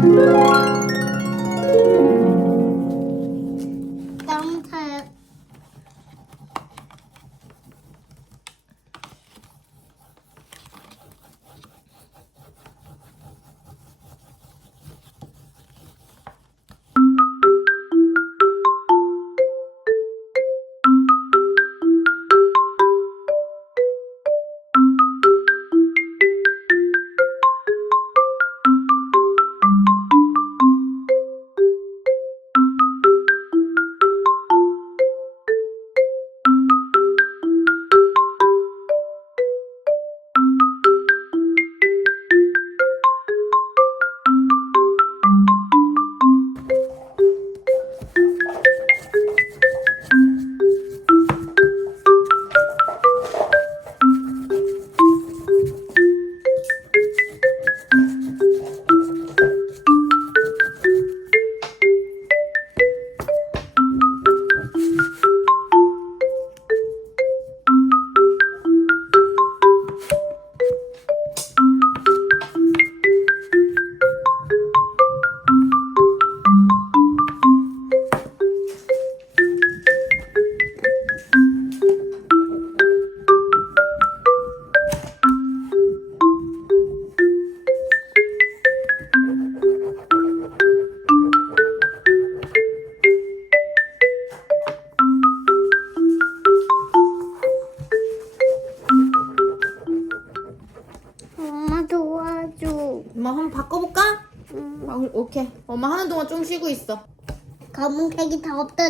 땀살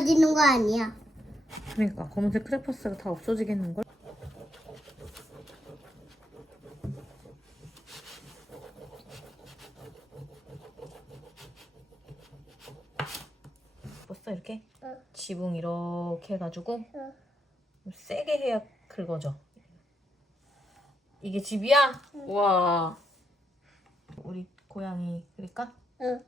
없어지는 거 아니야? 그러니까 검은색 크레파스가 다 없어지겠는걸? 벌써 이렇게 응. 지붕 이렇게 해가지고 응. 세게 해야 긁어져. 이게 집이야? 와. 우리 고양이 그릴까? 응.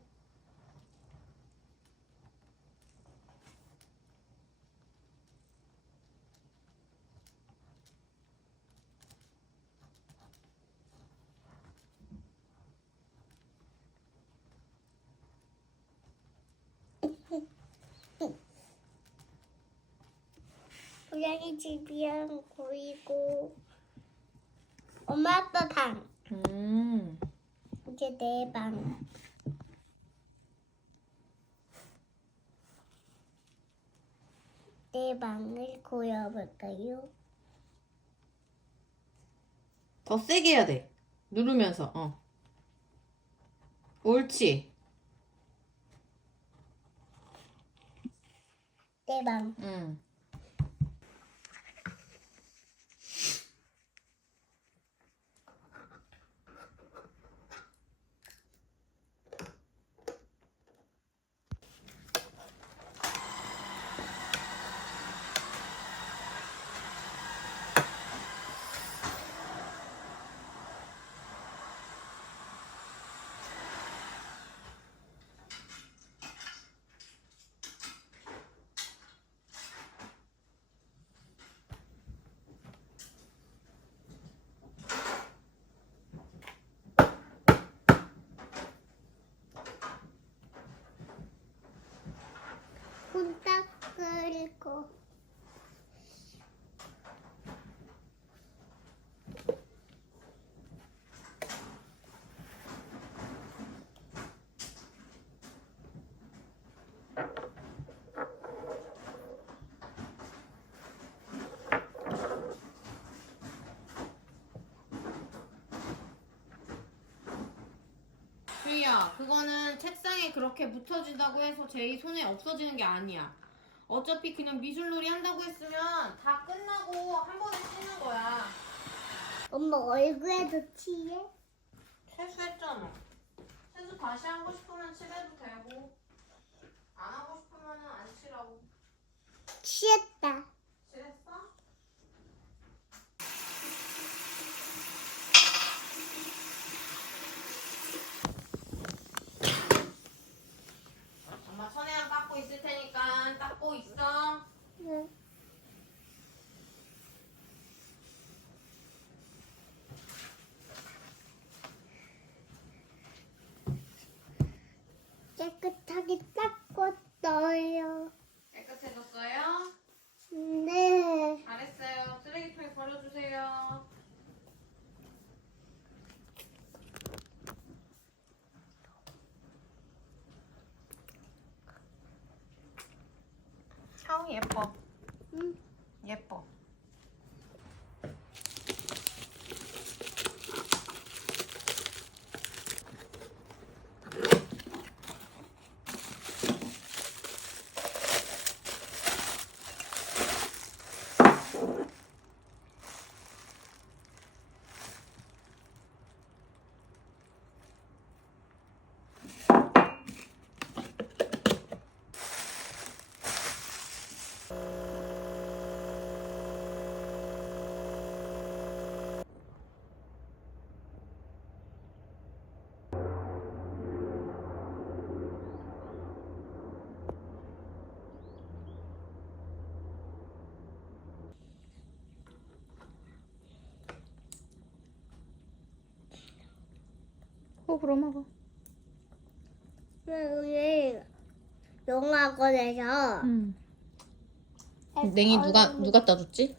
고양이 집이랑 보이고 엄마 아빠 방 음. 이제 내 방. 내 방을 보여볼까요? 더 세게 해야 돼. 누르면서. 어. 옳지. 내 방. 응. 끓고 주희야, 그거는 책상에 그렇게 묻혀진다고 해서 제이 손에 없어지는 게 아니야. 어차피 그냥 미술놀이 한다고 했으면 다 끝나고 한 번에 치는 거야. 엄마 얼굴에도 치해? 세수했잖아. 세수 다시 하고 싶으면 칠해도 되고, 안 하고 싶으면 안 칠하고. 치했다. 칠했어? 엄마 천혜랑 닦고 있을 테니까 닦고 있어. 응. 깨끗하게 닦았어요. 깨끗해졌어요? 네. 잘했어요. 쓰레기통에 버려주세요. 샤옹이 예뻐. 응. 예뻐. 호불호 먹어. 여기 영화관에서 응. 냉이 누가 누가 따줬지?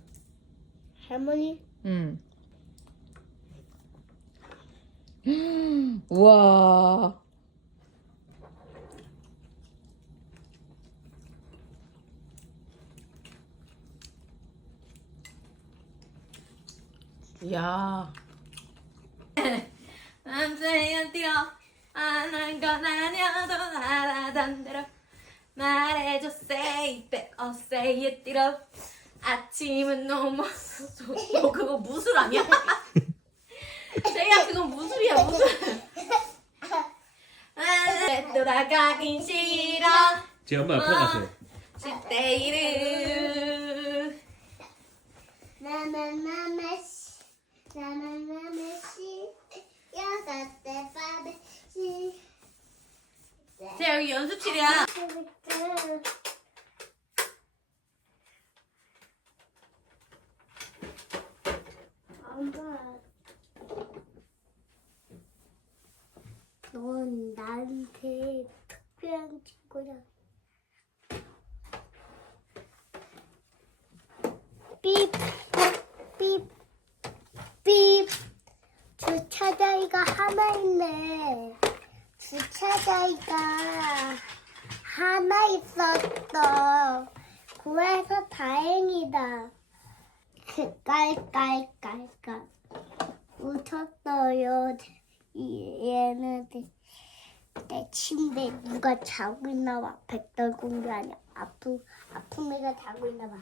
할머니 응. 우와. 야. 남자야 뛰어. 안한 건 아니어도 알아던 대로 말해줘 say it oh say it 뛰어 아침은 너무 너 그거 무술 아니야? 제이야 그건 무술이야 무술. 아, 돌아가긴 싫어. 제 엄마 옆에 가세요. 집대이르 나나나나씨. 나나나나 빠듯이 제 여기 연습실이야. 넌 나한테 특별한 친구야 삐삐삐 주차자이가 하나 있네 주차자이가 하나 있었어 구해서 다행이다 깔깔깔깔 웃었어요. 이- 얘네들 내 침대 누가 자고 있나 봐. 백돌 공주 아니야. 아프 아픈 애가 자고 있나 봐.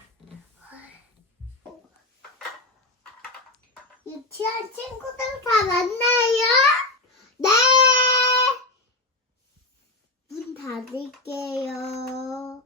유치원 친구들 다 만나요? 네. 문 닫을게요.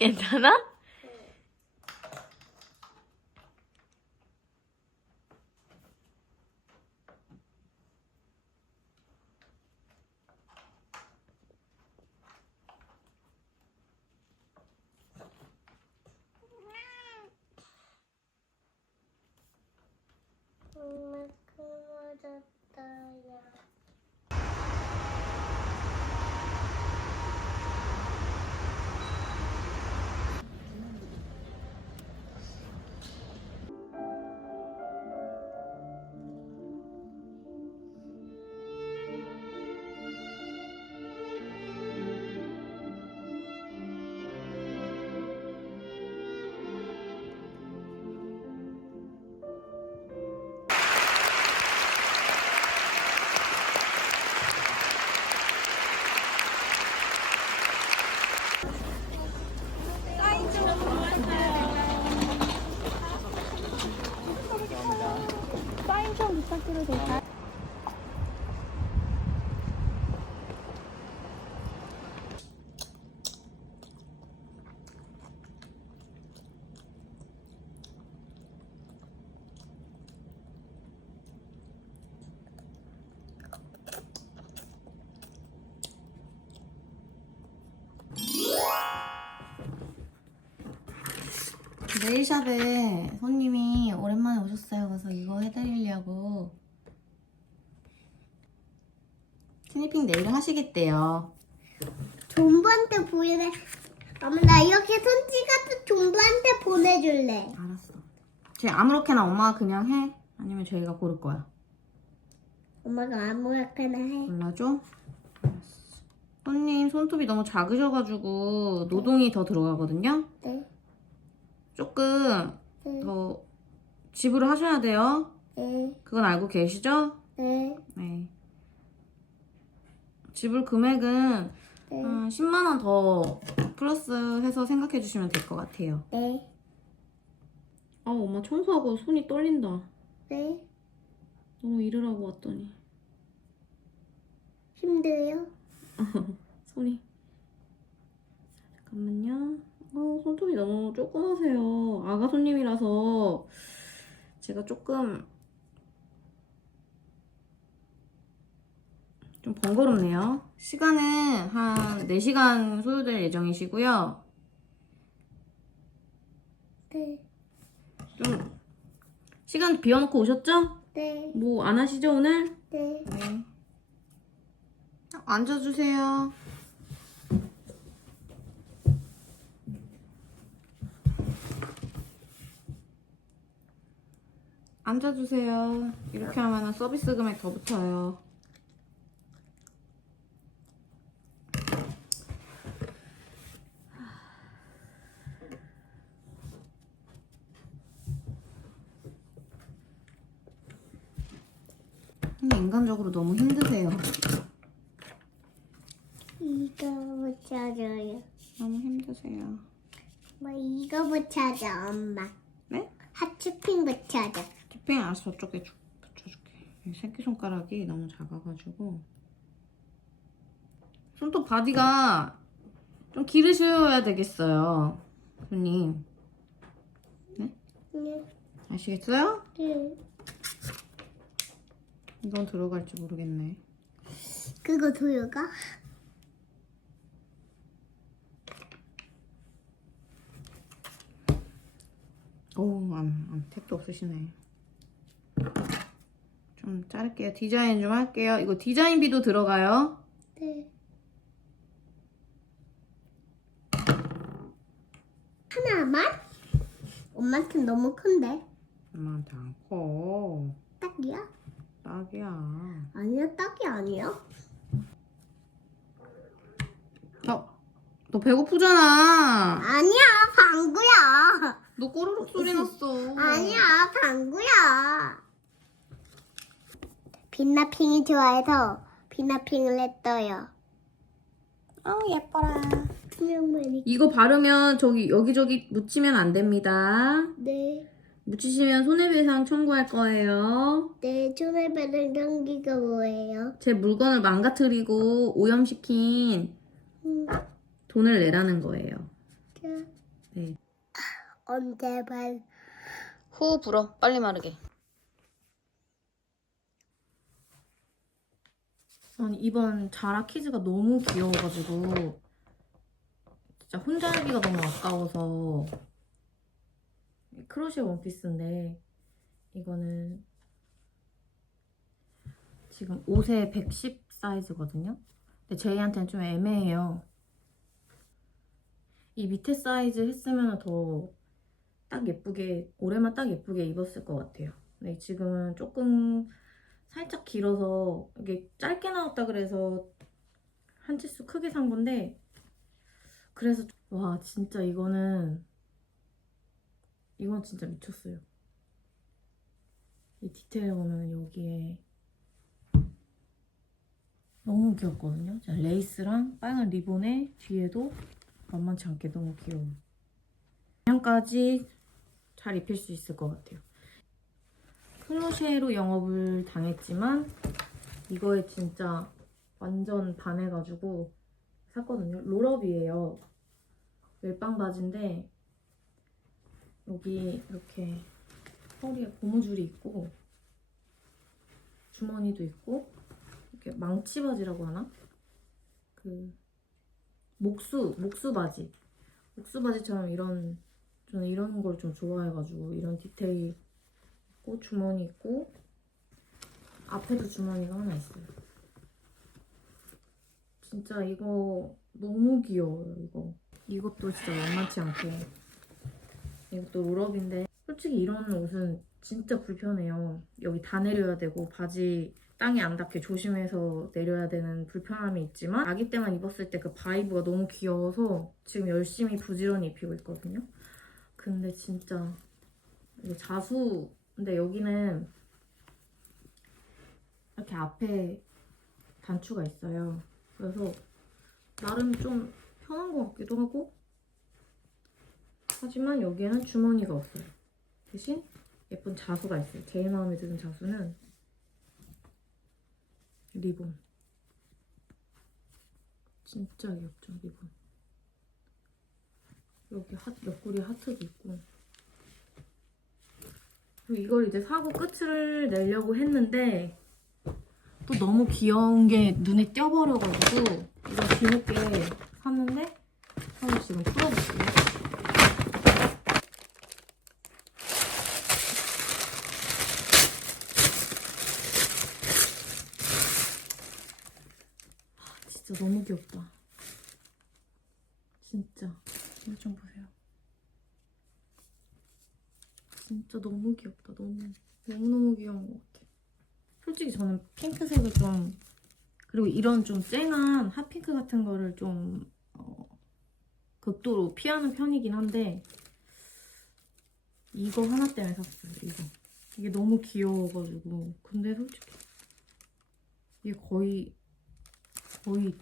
けだな。 네일샵에 손님이 오랜만에 오셨어요. 그래서 이거 해드리려고 스니핑 네일을 하시겠대요. 존부한테 보내. 엄마 나 이렇게 손찍어서 존부한테 보내줄래. 알았어. 쟤 아무렇게나 엄마가 그냥 해? 아니면 저희가 고를 거야? 엄마가 아무렇게나 해. 골라줘? 알았어. 손님 손톱이 너무 작으셔가지고 노동이 더 들어가거든요. 네. 조금 네. 더 지불을 하셔야 돼요. 네. 그건 알고 계시죠? 네. 네. 지불 금액은 네. 한 10만 원 더 플러스 해서 생각해 주시면 될 것 같아요. 네. 아, 엄마 청소하고 손이 떨린다. 네. 너무 일을 하고 왔더니 힘들어요? 손이 잠깐만요. 어, 손톱이 너무 조그마세요. 아가 손님이라서 제가 조금 좀 번거롭네요. 시간은 한 4시간 소요될 예정이시고요. 네. 좀 시간 비워놓고 오셨죠? 네. 뭐 안 하시죠 오늘? 네. 네. 앉아주세요. 앉아주세요. 이렇게 하면 서비스 금액 더 붙어요. 근데 인간적으로 너무 힘드세요. 이거 붙여줘요. 너무 힘드세요. 뭐 이거 붙여줘 엄마. 네? 하츄핑 붙여줘. 티핑 알았어 저쪽에 주- 붙여줄게 이 새끼손가락이 너무 작아가지고 손톱 바디가 좀 기르셔야 되겠어요 손님 네. 아시겠어요? 네. 이건 들어갈지 모르겠네 그거 도요가? 어우 안, 안, 택도 없으시네 좀 자를게요 디자인 좀 할게요 이거 디자인비도 들어가요 네. 하나만? 엄마한테 너무 큰데? 엄마한테 안 커 딱이야? 딱이야 아니야 딱이 아니야? 어, 너 배고프잖아 아니야 방구야. 너 꼬르륵 소리 났어. 아니야 방구야. 빛나핑이 좋아해서 빛나핑을 했어요. 아우 예뻐라. 이거 바르면 저기 여기저기 묻히면 안 됩니다. 네. 묻히시면 손해배상 청구할 거예요. 네, 손해배는 경기가 뭐예요? 제 물건을 망가뜨리고 오염시킨 음, 돈을 내라는 거예요. 자, 네. 언제 발? 후 불어. 빨리 마르게. 아니 이번 자라 키즈가 너무 귀여워가지고 진짜 혼자 하기가 너무 아까워서 크로셰 원피스인데 이거는 지금 옷에 110 사이즈거든요. 근데 제이한테는 좀 애매해요. 이 밑에 사이즈 했으면 더 딱 예쁘게 올해만 딱 예쁘게 입었을 것 같아요. 근데 지금은 조금 살짝 길어서 이게 짧게 나왔다 그래서 한 치수 크게 산 건데 그래서 와 진짜 이거는 이건 진짜 미쳤어요. 이 디테일 보면 여기에 너무 귀엽거든요. 자, 레이스랑 빨간 리본에 뒤에도 만만치 않게 너무 귀여워. 작년까지 잘 입힐 수 있을 것 같아요. 클로셰로 영업을 당했지만 이거에 진짜 완전 반해가지고 샀거든요. 롤업이에요. 멜빵 바지인데 여기 이렇게 허리에 고무줄이 있고 주머니도 있고 이렇게 망치 바지라고 하나? 그 목수 목수 바지 목수 바지처럼 이런 저는 이런 걸 좀 좋아해가지고 이런 디테일이 있고 주머니 있고 앞에도 주머니가 하나 있어요. 진짜 이거 너무 귀여워요 이거. 이것도 진짜 만만치 않게 이것도 롤업인데 솔직히 이런 옷은 진짜 불편해요. 여기 다 내려야 되고 바지 땅에 안 닿게 조심해서 내려야 되는 불편함이 있지만 아기 때만 입었을 때 그 바이브가 너무 귀여워서 지금 열심히 부지런히 입히고 있거든요. 근데 진짜 이게 자수 근데 여기는 이렇게 앞에 단추가 있어요. 그래서 나름 좀 편한 것 같기도 하고 하지만 여기에는 주머니가 없어요. 대신 예쁜 자수가 있어요. 제일 마음에 드는 자수는 리본. 진짜 귀엽죠 리본. 여기 하, 옆구리 하트도 있고 이걸 이제 사고 끝을 내려고 했는데 또 너무 귀여운 게 눈에 띄어버려가지고 이거 뒤늦게 샀는데 한번 지금 풀어볼게요. 아, 진짜 너무 귀엽다. 진짜 이거 좀 보세요. 진짜 너무 귀엽다. 너무 너무너무 귀여운 것 같아. 솔직히 저는 핑크색을 좀 그리고 이런 좀 쨍한 핫핑크 같은 거를 좀 어, 극도로 피하는 편이긴 한데 이거 하나 때문에 샀어요. 이거 이게 너무 귀여워가지고 근데 솔직히 이게 거의 거의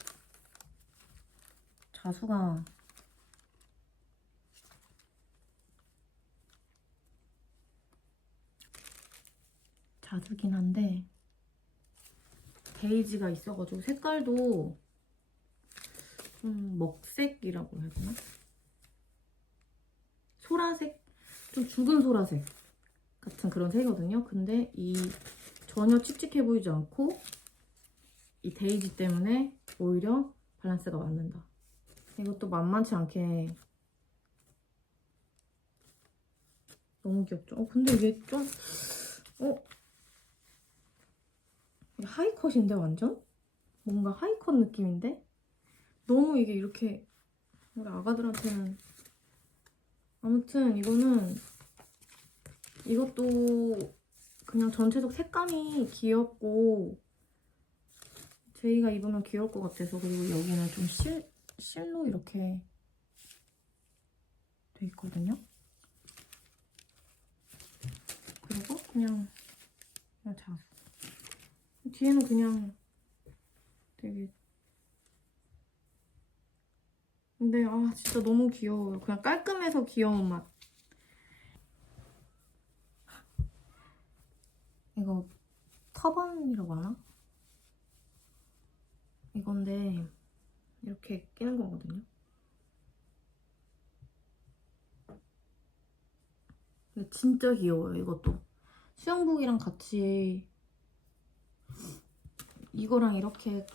자수가 자수긴 한데 베이지가 있어가지고 색깔도 좀 먹색이라고 해야 되나? 소라색? 좀 죽은 소라색 같은 그런 색이거든요. 근데 이 전혀 칙칙해 보이지 않고 이 베이지 때문에 오히려 밸런스가 맞는다. 이것도 만만치 않게 너무 귀엽죠? 어, 근데 이게 좀 어? 하이컷인데 완전? 뭔가 하이컷 느낌인데? 너무 이게 이렇게 우리 아가들한테는 아무튼 이거는 이것도 그냥 전체적 색감이 귀엽고 제이가 입으면 귀여울 것 같아서 그리고 여기는 좀 실, 실로 이렇게 돼 있거든요 그리고 그냥 그냥 자수 뒤에는 그냥 되게 근데 아 진짜 너무 귀여워요. 그냥 깔끔해서 귀여운 맛. 이거 터번이라고 하나? 이건데 이렇게 끼는 거거든요. 진짜 귀여워요. 이것도 수영복이랑 같이 이거랑 이렇게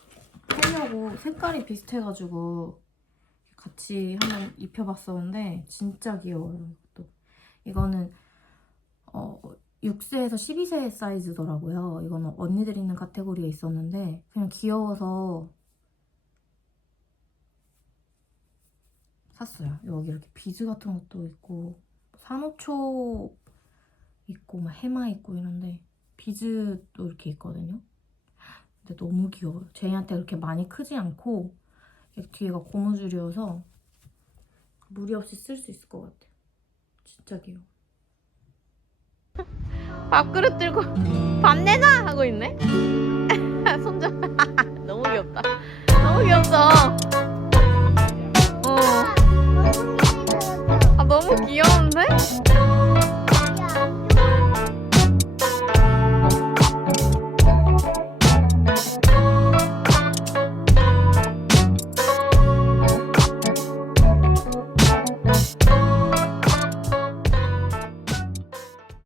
하려고 색깔이 비슷해가지고 같이 한번 입혀봤었는데 진짜 귀여워요. 이것도 이거는 어 6세에서 12세 사이즈더라고요. 이거는 언니들 있는 카테고리에 있었는데 그냥 귀여워서 샀어요. 여기 이렇게 비즈 같은 것도 있고 산호초 있고 막 해마 있고 이런데 비즈도 이렇게 있거든요. 근데 너무 귀여워요. 제이한테 그렇게 많이 크지 않고 뒤에가 고무줄이어서 무리 없이 쓸 수 있을 것 같아요. 진짜 귀여워. 밥그릇 들고 밥 내놔 하고 있네. 손잡 너무 귀엽다. 너무 귀엽다. 어, 아 너무 귀여운